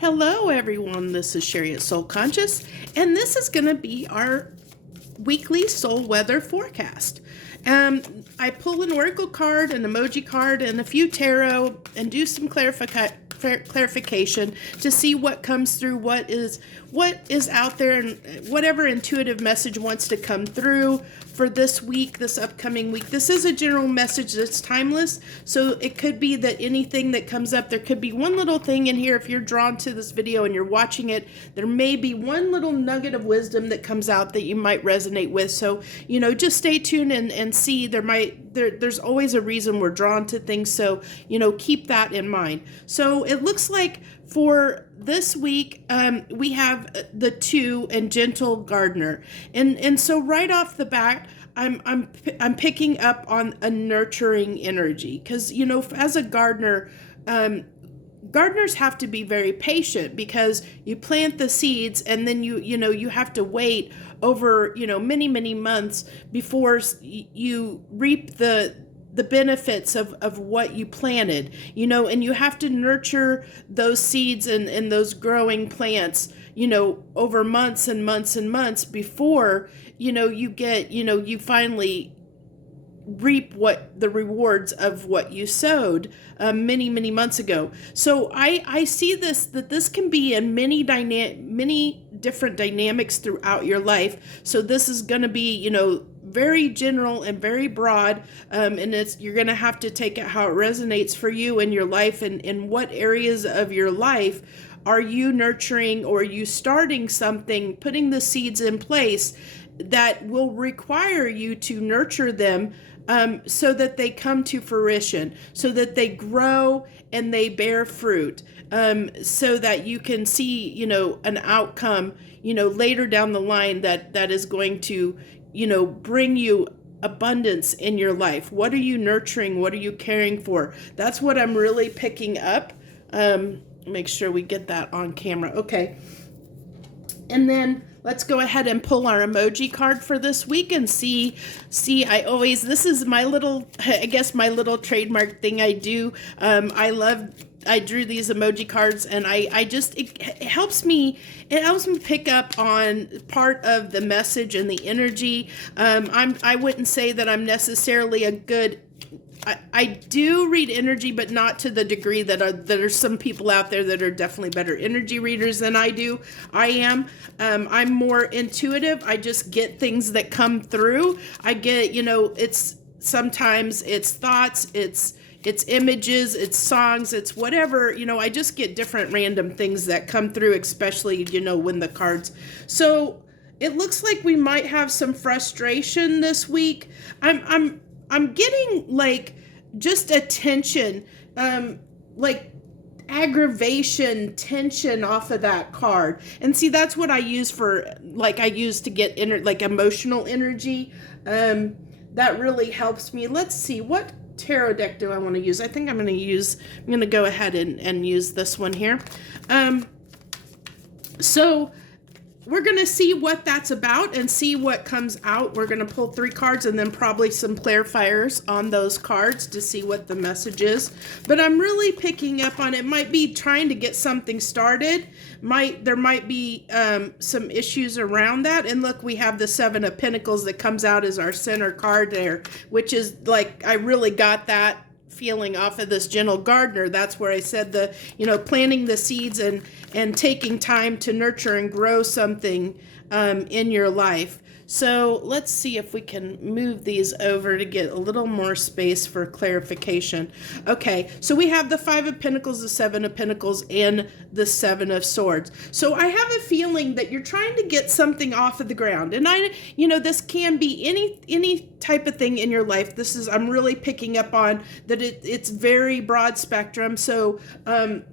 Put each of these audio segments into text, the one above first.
Hello, everyone. This is Sherry at Soul Conscious, and this is going to be our weekly soul weather forecast. I pull an oracle card, an emoji card, and a few tarot, and do some clarification to see what comes through, what is out there, and whatever intuitive message wants to come through for this week, this upcoming week. This is a general message that's timeless, so it could be that anything that comes up, there could be one little thing in here. If you're drawn to this video and you're watching it, there may be one little nugget of wisdom that comes out that you might resonate with. So, just stay tuned and see. There's always a reason we're drawn to things, so, keep that in mind. So it looks like for this week, we have the 2 and Gentle Gardener. And so right off the bat, I'm picking up on a nurturing energy because, as a gardener, gardeners have to be very patient because you plant the seeds and then you have to wait over, many months before you reap the benefits of what you planted, and you have to nurture those seeds and those growing plants, over months and months and months before, you finally reap what the rewards of what you sowed many months ago. So I see that this can be in many different dynamics throughout your life. So this is going to be, very general and very broad, and you're going to have to take it how it resonates for you in your life, and in what areas of your life are you nurturing, or are you starting something, putting the seeds in place that will require you to nurture them, so that they come to fruition, so that they grow and they bear fruit, so that you can see, an outcome, later down the line that is going to, bring you abundance in your life. What are you nurturing? What are you caring for? That's what I'm really picking up. Make sure we get that on camera. Okay. And then let's go ahead and pull our emoji card for this week and see, this is my little trademark thing I do. I drew these emoji cards, and it helps me pick up on part of the message and the energy. I wouldn't say that I'm necessarily a good, I do read energy, but not to the degree that are some people out there that are definitely better energy readers than I do. I'm more intuitive. I just get things that come through. I get, sometimes it's thoughts, it's images, it's songs, it's whatever, I just get different random things that come through, especially, when the cards. So it looks like we might have some frustration this week. I'm getting just a tension, aggravation, tension off of that card. And see, that's what I use to get emotional energy. That really helps me. Let's see, what tarot deck do I want to use? I think I'm going to go ahead and use this one here. So we're going to see what that's about and see what comes out. We're going to pull 3 cards and then probably some clarifiers on those cards to see what the message is. But I'm really picking up on it. Might be trying to get something started. There might be some issues around that. And look, we have the 7 of Pentacles that comes out as our center card there, which is I really got that feeling off of this Gentle Gardener. That's where I said planting the seeds and taking time to nurture and grow something in your life. So let's see if we can move these over to get a little more space for clarification. Okay, so we have the 5 of Pentacles, the 7 of Pentacles, and the 7 of Swords. So I have a feeling that you're trying to get something off of the ground. And this can be any type of thing in your life. I'm really picking up on that it's very broad spectrum. So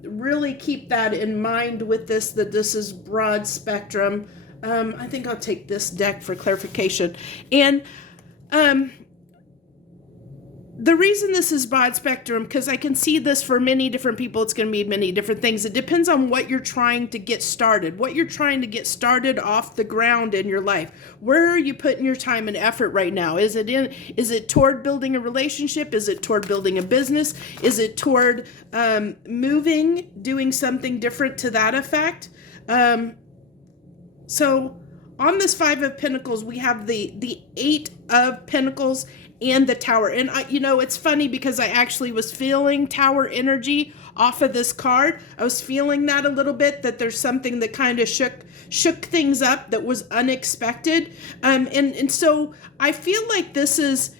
really keep that in mind with this, that this is broad spectrum. I think I'll take this deck for clarification. And the reason this is broad spectrum, because I can see this for many different people, it's going to be many different things. It depends on what you're trying to get started, what you're trying to get started off the ground in your life. Where are you putting your time and effort right now? Is it toward building a relationship? Is it toward building a business? Is it toward moving, doing something different to that effect? So on this Five of Pentacles, we have the Eight of Pentacles and the Tower. And it's funny because I actually was feeling Tower energy off of this card. I was feeling that a little bit, that there's something that kind of shook things up that was unexpected. And so I feel like this is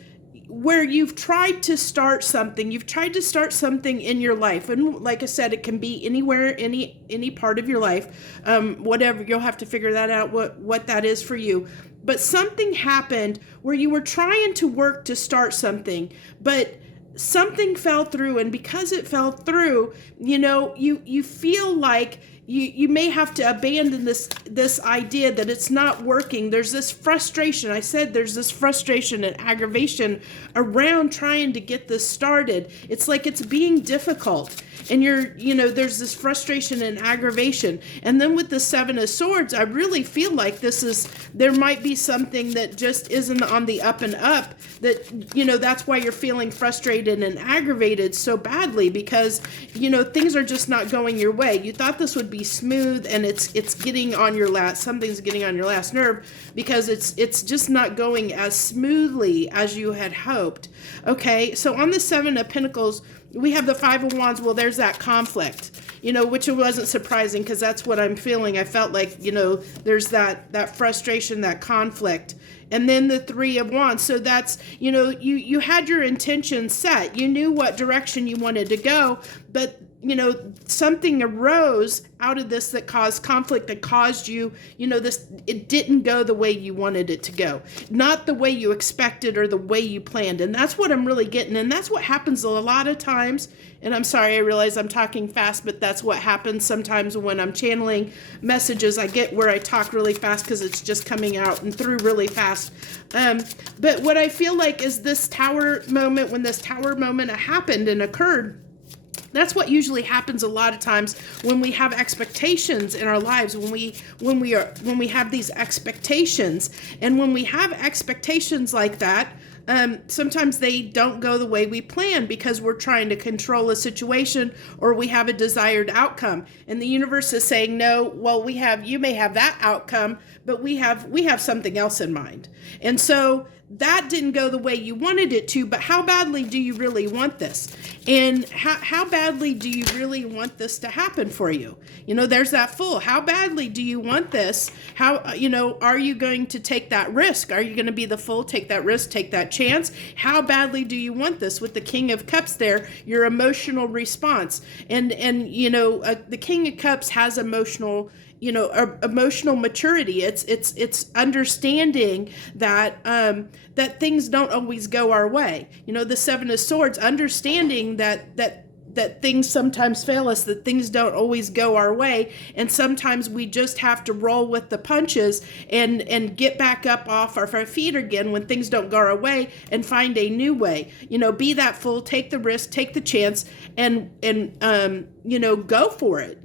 where you've tried to start something. You've tried to start something in your life. And like I said, it can be anywhere, any part of your life, whatever. You'll have to figure that out, what that is for you. But something happened where you were trying to work to start something, but something fell through. And because it fell through, you feel like you may have to abandon this idea that it's not working. There's this frustration. I said there's this frustration and aggravation around trying to get this started. It's like it's being difficult. And there's this frustration and aggravation. And then with the Seven of Swords, I really feel like there might be something that just isn't on the up and up, that's why you're feeling frustrated and aggravated so badly, because, things are just not going your way. You thought this would be smooth, and it's getting on your last, something's getting on your last nerve, because it's just not going as smoothly as you had hoped. Okay, so on the Seven of Pentacles, we have the Five of Wands. Well, there's that conflict, which wasn't surprising, because that's what I'm feeling. I felt like, there's that frustration, that conflict. And then the Three of Wands. So that's, you had your intention set. You knew what direction you wanted to go, but something arose out of this that caused conflict, that caused you, it didn't go the way you wanted it to go. Not the way you expected or the way you planned. And that's what I'm really getting. And that's what happens a lot of times. And I'm sorry, I realize I'm talking fast, but that's what happens sometimes when I'm channeling messages. I get where I talk really fast because it's just coming out and through really fast. But what I feel like is this Tower moment, when this Tower moment happened and occurred, that's what usually happens a lot of times when we have expectations in our lives, when we have these expectations. And when we have expectations like that, sometimes they don't go the way we plan, because we're trying to control a situation, or we have a desired outcome. And the universe is saying, no, well, you may have that outcome, but we have something else in mind. And so that didn't go the way you wanted it to, but how badly do you really want this? And how badly do you really want this to happen for you? There's that Fool. How badly do you want this? How, are you going to take that risk? Are you going to be the Fool, take that risk, take that chance? How badly do you want this? With the King of Cups there, your emotional response. And the King of Cups has emotional maturity. It's understanding that that things don't always go our way. The Seven of Swords, understanding that things sometimes fail us, that things don't always go our way, and sometimes we just have to roll with the punches and get back up off our feet again when things don't go our way, and find a new way. Be that Fool, take the risk, take the chance, and go for it.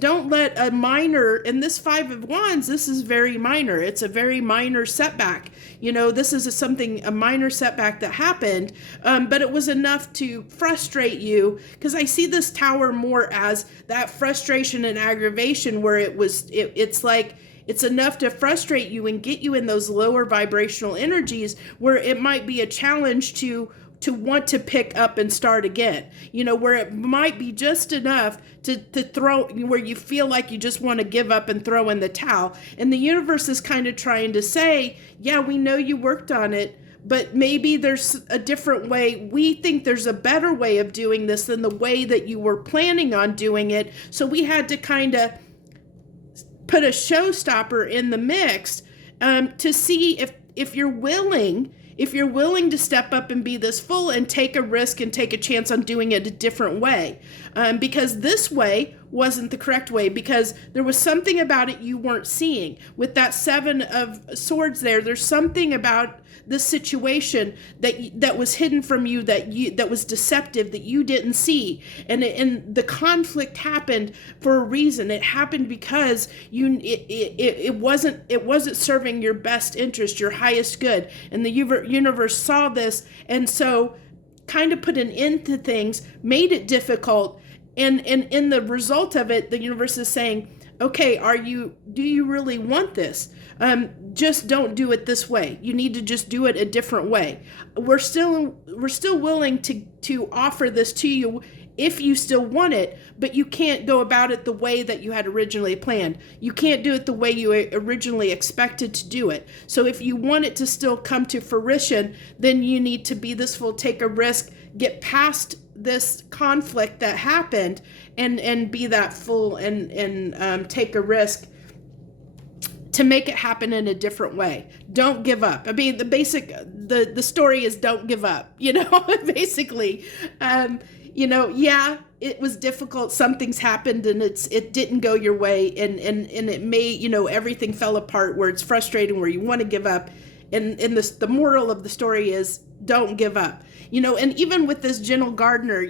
Don't let a minor, in this Five of Wands, this is very minor. It's a very minor setback. This is a minor setback that happened, but it was enough to frustrate you, because I see this Tower more as that frustration and aggravation, where it's like, it's enough to frustrate you and get you in those lower vibrational energies, where it might be a challenge to want to pick up and start again, where it might be just enough to throw, where you feel like you just want to give up and throw in the towel. And the universe is kind of trying to say, yeah, we know you worked on it, but maybe there's a different way. We think there's a better way of doing this than the way that you were planning on doing it. So we had to kind of put a showstopper in the mix to see if you're willing to step up and be this Fool and take a risk and take a chance on doing it a different way. Because this way wasn't the correct way, because there was something about it you weren't seeing. With that 7 of Swords there's something about this situation that was hidden from you, that was deceptive, that you didn't see. And the conflict happened for a reason. It happened because it wasn't serving your best interest, your highest good. And the universe saw this, and so kind of put an end to things, made it difficult. And in the result of it, the universe is saying, okay, do you really want this? Just don't do it this way. You need to just do it a different way. We're still willing to offer this to you if you still want it, but you can't go about it the way that you had originally planned. You can't do it the way you originally expected to do it. So if you want it to still come to fruition, then you need to be this full, take a risk, get past this conflict that happened, and be that full, and take a risk to make it happen in a different way. Don't give up. I mean, the story is don't give up, basically. Yeah, it was difficult. Some things happened and it didn't go your way, and it may, everything fell apart where it's frustrating, where you want to give up. And the moral of the story is don't give up. And even with this gentle gardener,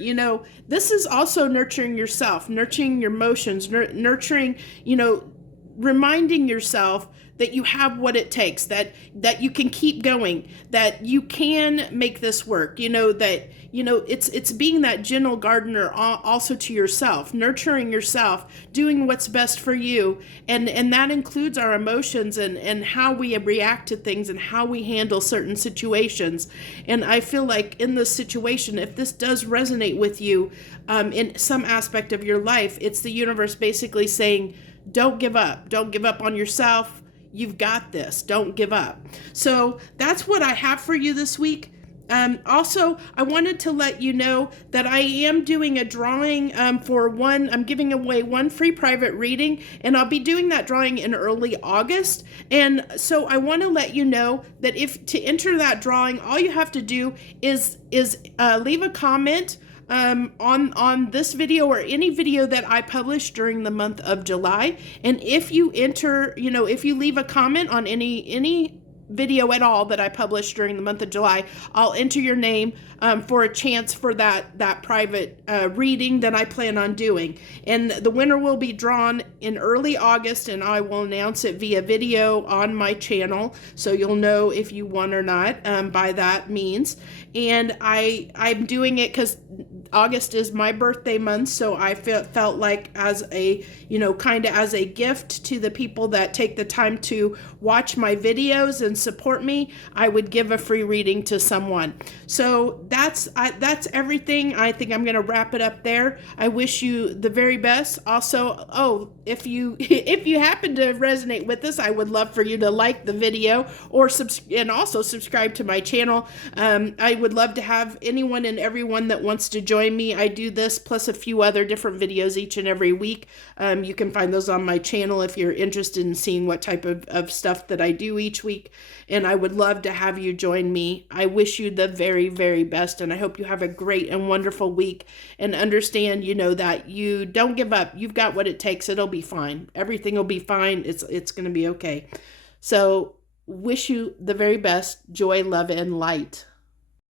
this is also nurturing yourself, nurturing your emotions, nurturing, reminding yourself that you have what it takes, that you can keep going, that you can make this work, it's being that gentle gardener also to yourself, nurturing yourself, doing what's best for you. And that includes our emotions and how we react to things and how we handle certain situations. And I feel like in this situation, if this does resonate with you in some aspect of your life, it's the universe basically saying, don't give up. Don't give up on yourself. You've got this. Don't give up. So that's what I have for you this week. Also, I wanted to let you know that I am doing a drawing I'm giving away one free private reading, and I'll be doing that drawing in early August. And so I want to let you know that to enter that drawing, all you have to do is leave a comment on this video or any video that I publish during the month of July. And if you if you leave a comment on any video at all that I publish during the month of July, I'll enter your name for a chance for that private reading that I plan on doing. And the winner will be drawn in early August, and I will announce it via video on my channel, so you'll know if you won or not by that means. And I'm doing it because August is my birthday month, so I felt like as a as a gift to the people that take the time to watch my videos and support me, I would give a free reading to someone. So that's everything. I think I'm going to wrap it up there. I wish you the very best. Also, if you happen to resonate with this, I would love for you to like the video and also subscribe to my channel. I would love to have anyone and everyone that wants to join me. I do this plus a few other different videos each and every week. You can find those on my channel if you're interested in seeing what type of stuff that I do each week. And I would love to have you join me. I wish you the very, very best, and I hope you have a great and wonderful week, and understand, that you don't give up. You've got what it takes. It'll be fine. Everything will be fine. It's going to be okay. So wish you the very best. Joy, love, and light.